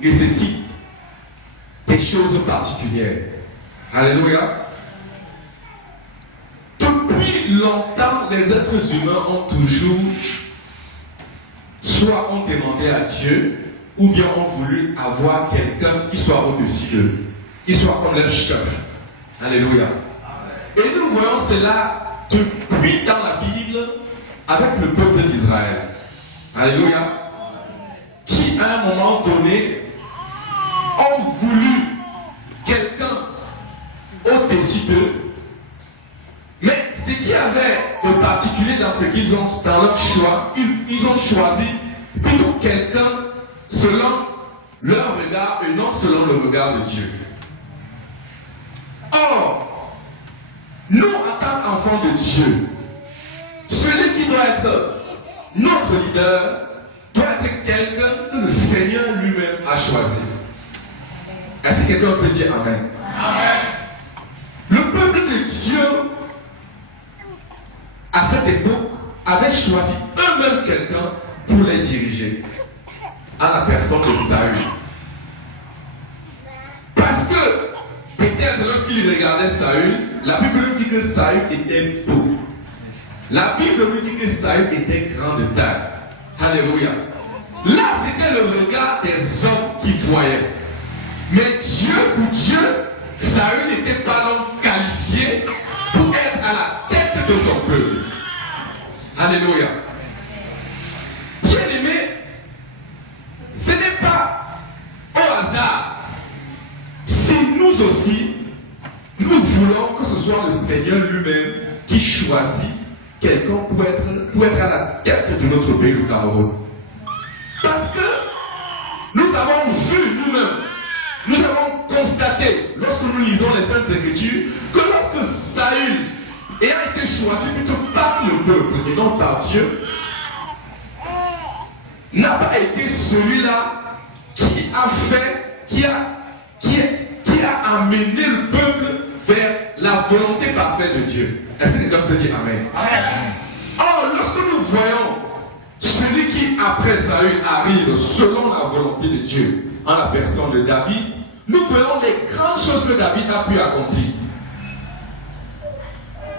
nécessite des choses particulières. Alléluia. Depuis longtemps, les êtres humains ont toujours soit ont demandé à Dieu, ou bien ont voulu avoir quelqu'un qui soit au-dessus d'eux, qui soit comme leur chef. Alléluia. Et nous voyons cela depuis dans la Bible avec le peuple d'Israël. Alléluia. Qui à un moment donné ont voulu quelqu'un au-dessus d'eux. Mais ce qu'il y avait de particulier dans ce qu'ils ont dans leur choix, ils ont choisi plutôt quelqu'un selon leur regard et non selon le regard de Dieu. Or, nous en tant qu'enfants de Dieu, celui qui doit être notre leader doit être quelqu'un que le Seigneur lui-même a choisi. Est-ce que quelqu'un peut dire Amen? Amen. Le peuple de Dieu à cette époque, avait choisi eux-mêmes quelqu'un pour les diriger, à la personne de Saül. Parce que, peut-être lorsqu'il regardait Saül, la Bible nous dit que Saül était beau. La Bible nous dit que Saül était grand de taille. Alléluia. Là, c'était le regard des hommes qui voyaient. Mais Dieu, pour Dieu, Saül n'était pas l'homme qualifié pour être à la tête de son peuple. Alléluia. Bien-aimé, ce n'est pas au hasard si nous aussi, nous voulons que ce soit le Seigneur lui-même qui choisit quelqu'un pour être à la tête de notre pays, le Cameroun. Parce que nous avons vu nous-mêmes, nous avons constaté, lorsque nous lisons les Saintes Écritures, que lorsque Saül ayant été choisi plutôt par le peuple et non par Dieu, n'a pas été celui-là qui a fait, qui a amené le peuple vers la volonté parfaite de Dieu. Est-ce que quelqu'un peut dire Amen? Amen. Or, lorsque nous voyons celui qui, après Saül, arrive selon la volonté de Dieu, en la personne de David, nous voyons les grandes choses que David a pu accomplir.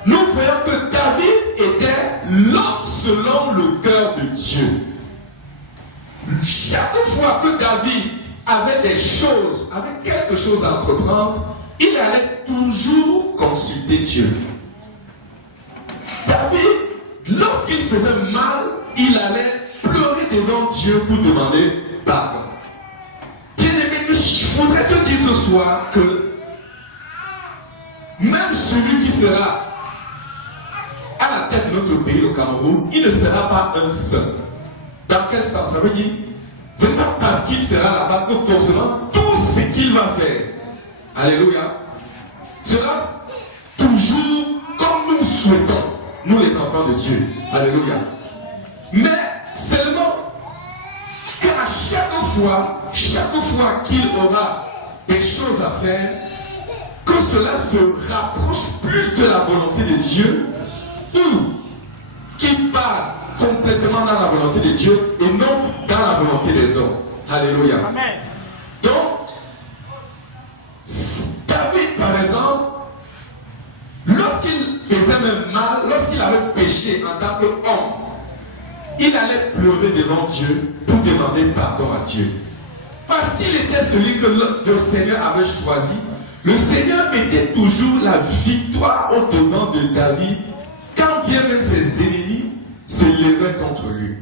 Nous voyons que David était l'homme selon le cœur de Dieu. Chaque fois que David avait des choses, avait quelque chose à entreprendre, il allait toujours consulter Dieu. David, lorsqu'il faisait mal, il allait pleurer devant Dieu pour demander pardon. Bien-aimé, je voudrais te dire ce soir que même celui qui sera à la tête de notre pays, le Cameroun, il ne sera pas un saint. Dans quel sens? Ça veut dire, ce n'est pas parce qu'il sera là-bas que forcément tout ce qu'il va faire, alléluia, sera toujours comme nous souhaitons, nous les enfants de Dieu, alléluia. Mais seulement qu'à chaque fois qu'il aura des choses à faire, que cela se rapproche plus de la volonté de Dieu, ou qui part complètement dans la volonté de Dieu et non dans la volonté des hommes. Alléluia. Amen. Donc, David, par exemple, lorsqu'il faisait même mal, lorsqu'il avait péché en tant qu'homme, il allait pleurer devant Dieu pour demander pardon à Dieu. Parce qu'il était celui que le Seigneur avait choisi. Le Seigneur mettait toujours la victoire au devant de David, quand bien même ses ennemis se levaient contre lui.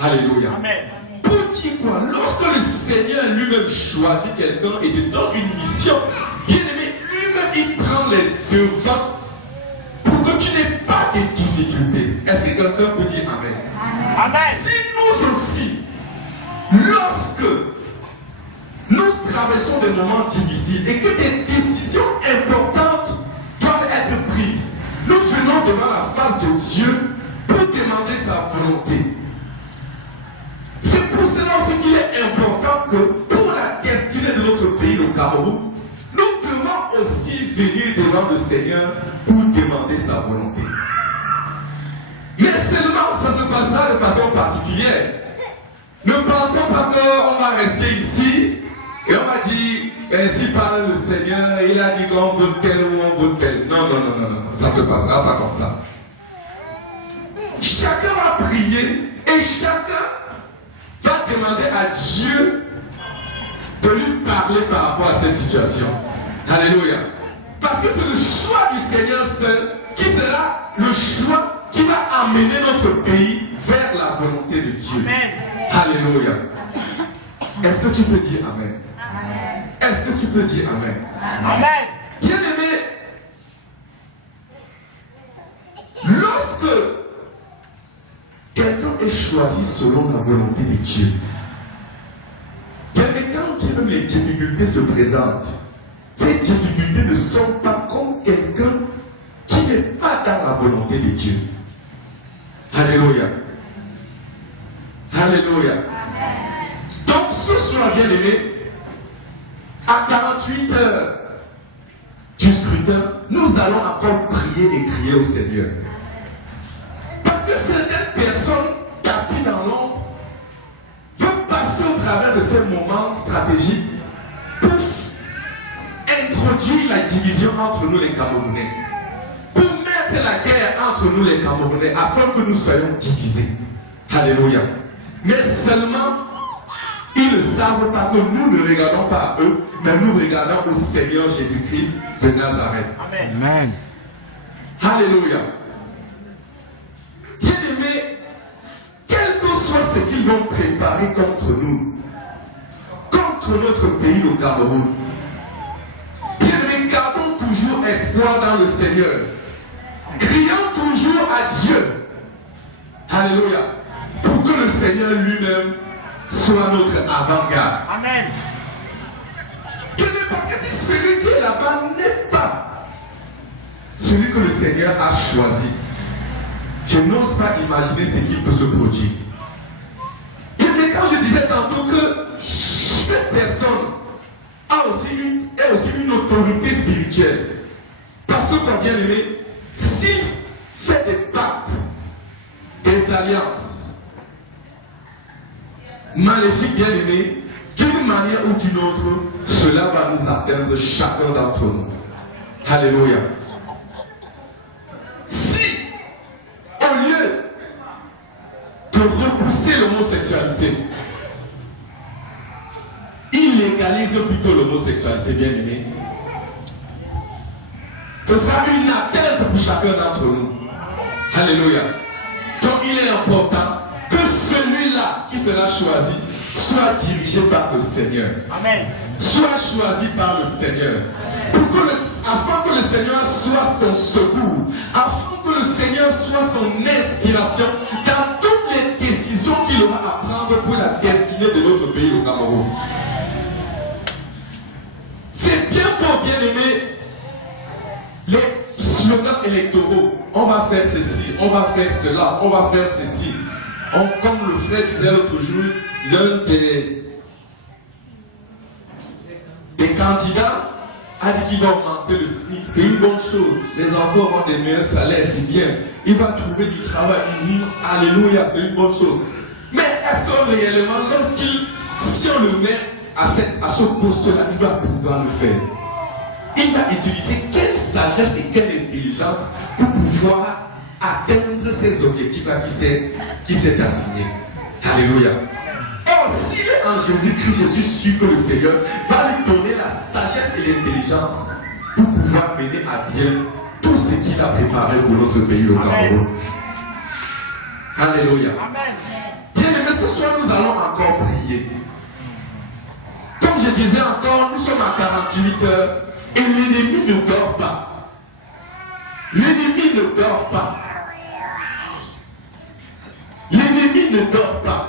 Alléluia. Amen. Pour dire quoi? Lorsque le Seigneur lui-même choisit quelqu'un et te donne une mission, bien aimé, lui-même il prend les devants pour que tu n'aies pas de difficultés. Est-ce que quelqu'un peut dire Amen? Amen. Si nous aussi, lorsque nous traversons des moments difficiles et que des décisions importantes doivent être prises, nous venons devant la face de Dieu pour demander sa volonté. C'est pour cela aussi qu'il est important que pour la destinée de notre pays, le Cameroun, nous devons aussi venir devant le Seigneur pour demander sa volonté. Mais seulement ça se passera de façon particulière. Ne pensons pas qu'on va rester ici Et on va dire, ainsi parle le Seigneur, il a dit qu'on veut tel ou on veut tel. Non, non, non, non, non, ça ne se passera pas comme ça. Chacun va prier et chacun va demander à Dieu de lui parler par rapport à cette situation. Alléluia. Parce que c'est le choix du Seigneur seul qui sera le choix qui va amener notre pays vers la volonté de Dieu. Amen. Alléluia. Est-ce que tu peux dire Amen? Amen. Est-ce que tu peux dire Amen? Amen. Bien-aimé, lorsque quelqu'un est choisi selon la volonté de Dieu, bien-aimé, quand même les difficultés se présentent, ces difficultés ne sont pas comme quelqu'un qui n'est pas dans la volonté de Dieu. Alléluia. Alléluia. Donc ce soir, bien aimé, à 48 heures du scrutin, nous allons encore prier et crier au Seigneur. Parce que certaines personnes captées dans l'ombre veulent passer au travers de ces moments stratégiques pour introduire la division entre nous les Camerounais, pour mettre la guerre entre nous les Camerounais, afin que nous soyons divisés. Alléluia. Mais seulement, ils ne savent pas que nous ne regardons pas à eux, mais nous regardons au Seigneur Jésus-Christ de Nazareth. Amen. Alléluia. Bien-aimés, quel que soit ce qu'ils vont préparer contre nous, contre notre pays, le Cameroun, bien-aimés, gardons toujours espoir dans le Seigneur. Crions toujours à Dieu. Alléluia. Pour que le Seigneur lui-même soit notre avant-garde. Amen. Parce que si celui qui est là-bas n'est pas celui que le Seigneur a choisi, je n'ose pas imaginer ce qui peut se produire. Mais quand je disais tantôt que cette personne a aussi une autorité spirituelle, parce que, bien aimé, s'il fait des pactes, des alliances maléfiques, bien aimés, d'une manière ou d'une autre, cela va nous atteindre chacun d'entre nous. Alléluia. Si, au lieu de repousser l'homosexualité, il légalise plutôt l'homosexualité, bien aimé, ce sera une atteinte pour chacun d'entre nous. Alléluia. Donc il est important que celui-là qui sera choisi soit dirigé par le Seigneur. Amen. Soit choisi par le Seigneur. Afin que le Seigneur soit son secours. Afin que le Seigneur soit son inspiration dans toutes les décisions qu'il aura à prendre pour la destinée de notre pays, le Cameroun. C'est bien beau, bien aimé, les slogans électoraux. On va faire ceci, on va faire cela, on va faire ceci. Comme le frère disait l'autre jour, l'un des candidats a dit qu'il va augmenter le SMIC. C'est une bonne chose. Les enfants auront des meilleurs salaires, c'est bien. Il va trouver du travail. Alléluia, c'est une bonne chose. Mais est-ce que réellement, si on le met à ce poste-là, il va pouvoir le faire? Il va utiliser quelle sagesse et quelle intelligence pour pouvoir atteindre ces objectifs-là qui s'est assigné. Alléluia. Or, s'il est en Jésus-Christ, je suis sûr que le Seigneur va lui donner la sagesse et l'intelligence pour pouvoir mener à bien tout ce qu'il a préparé pour notre pays, le Cameroun. Alléluia. Bien aimé, ce soir, nous allons encore prier. Comme je disais encore, nous sommes à 48 heures et l'ennemi ne dort pas. L'ennemi ne dort pas. L'ennemi ne dort pas.